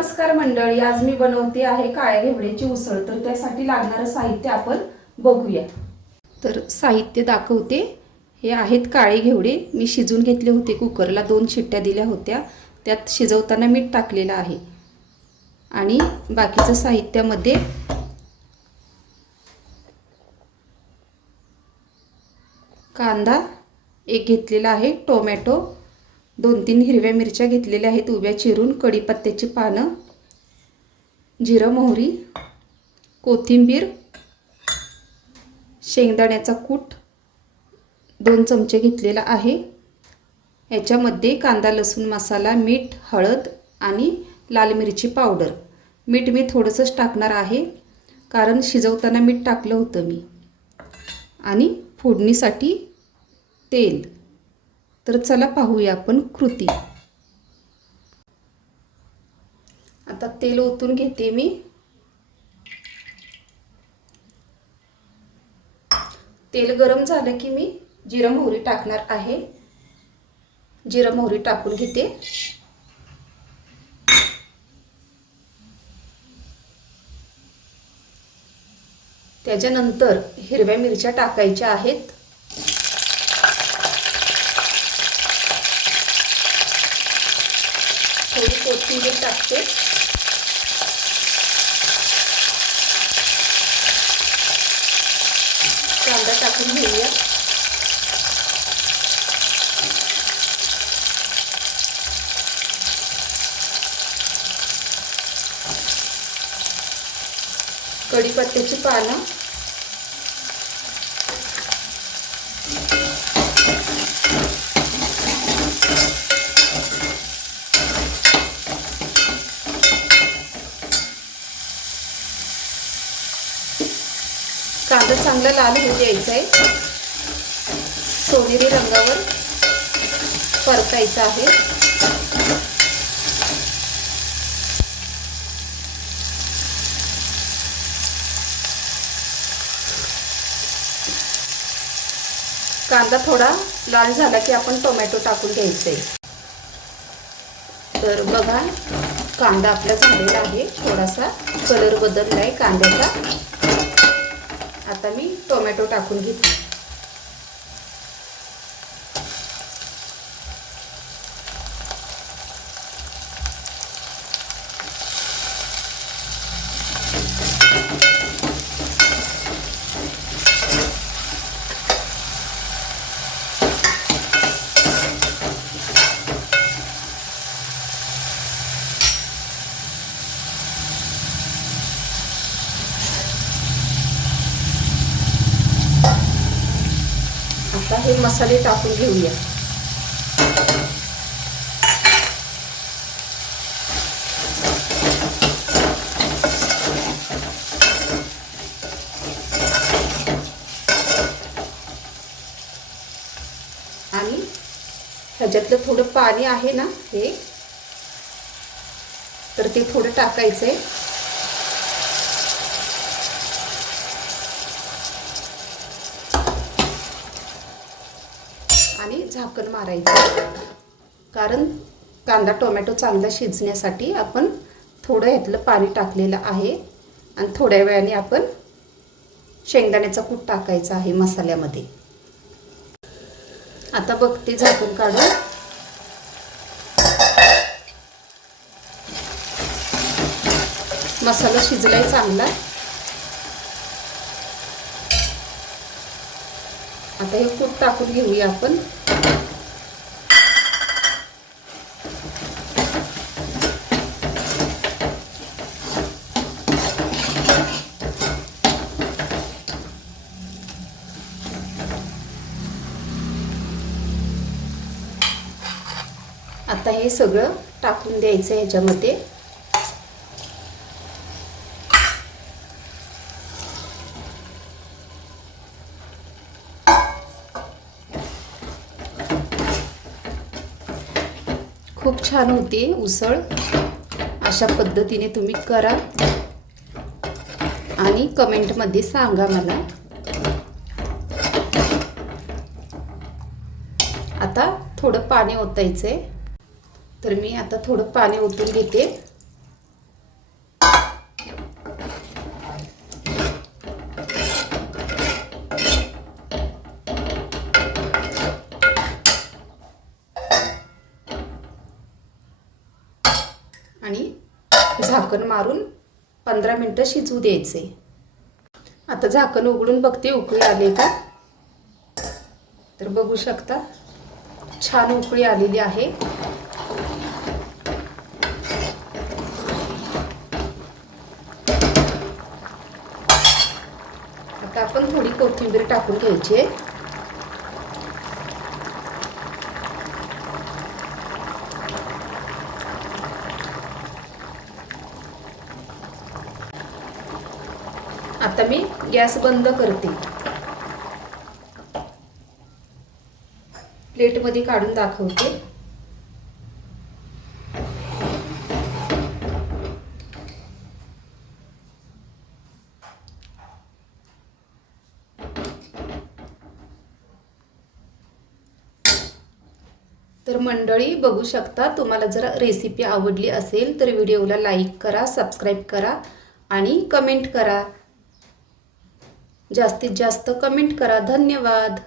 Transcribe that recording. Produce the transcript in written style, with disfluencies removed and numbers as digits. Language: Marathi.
नमस्कार मंडळी, आज मी बनवते आहे काळ्या घेवड्याची उसळ। तर त्यासाठी लागणारं साहित्य आपण बघूया। तर साहित्य दाखवते। हे आहेत काळे घेवडे, मी शिजून घेतले होते कुकरला, 2 शिट्ट्या दिल्या होत्या। त्यात शिजवताना मीठ टाकलेलं आहे। आणि बाकीचं साहित्यामध्ये कांदा एक घेतलेला आहे, टोमॅटो 2-3 हिरव्या मिरच्या घेतलेल्या आहेत उभ्या चिरून, कढीपत्त्याची पानं, जिरं मोहरी, कोथिंबीर, शेंगदाण्याचा कूट 2 चमचे घेतलेला आहे। याच्यामध्ये कांदा लसूण मसाला, मीठ, हळद आणि लाल मिरची पावडर। मीठ मी थोडंसंच टाकणार आहे कारण शिजवताना मीठ टाकलं होतं मी। आणि फोडणीसाठी तेल। तर चला पाहूया आपण कृती। आता तेल ओतून घेते मी। तेल गरम झालं की मी जिरं मोहरी टाकणार आहे। जिरं मोहरी टाकून घेते। त्याच्यानंतर हिरव्या मिरच्या टाकायच्या आहेत। थोडी कोथिंबीर टाकते। कांदा टाकून घेऊया। कढीपत्त्याची पानं, कांदा चांगला लाल होऊ द्यायचा आहे, सोनेरी रंगावर परतायचा आहे। कांदा थोडा लाल झाला की आपण टोमॅटो टाकून घ्यायचे। तर बघा, कांदा आपला झालेला आहे, थोडासा कलर बदललाय कांद्याचा। आता मी टोमॅटो टाकून घेते। आता हे मसाले टाकून घेऊया। आणि ह्याच्यातलं थोडं पाणी आहे ना, हे तर ते थोडं टाकायचंय। आणि झाकण मारायचं, कारण कांदा टोमॅटो चांगला शिजण्यासाठी आपण थोडं ह्यातलं पाणी टाकलेलं आहे। आणि थोड्या वेळाने आपण शेंगदाण्याचा कूट टाकायचा आहे मसाल्यामध्ये। आता बघते झाकण काढून। मसाला शिजलाय चांगला। आता हे कूट टाकून घेऊया आपण। आता हे सगळं टाकून द्यायचं ह्याच्यामध्ये। खूप छान होते उसळ। अशा पद्धतीने तुम्ही करा आणि कमेंटमध्ये सांगा मला। आता थोडं पाणी ओतायचंय। तर मी आता थोडं पाणी ओतून घेते। आणि झाकण मारून 15 मिनटं शिजू द्यायचे. आता झाकण उघडून बघते उकळी आली का. तर बघू शकता छान उकळी आलेली आहे. आता आपण थोडी कोथिंबीर टाकून घ्यायची आहे. आता मी गॅस बंद करते. प्लेटमध्ये काढून दाखवते. तर मंडळी बघू शकता, तुम्हाला जर रेसिपी आवडली असेल तर व्हिडिओला लाईक करा, सबस्क्राईब करा आणि कमेंट करा. जास्तीत जास्त कमेंट करा. धन्यवाद.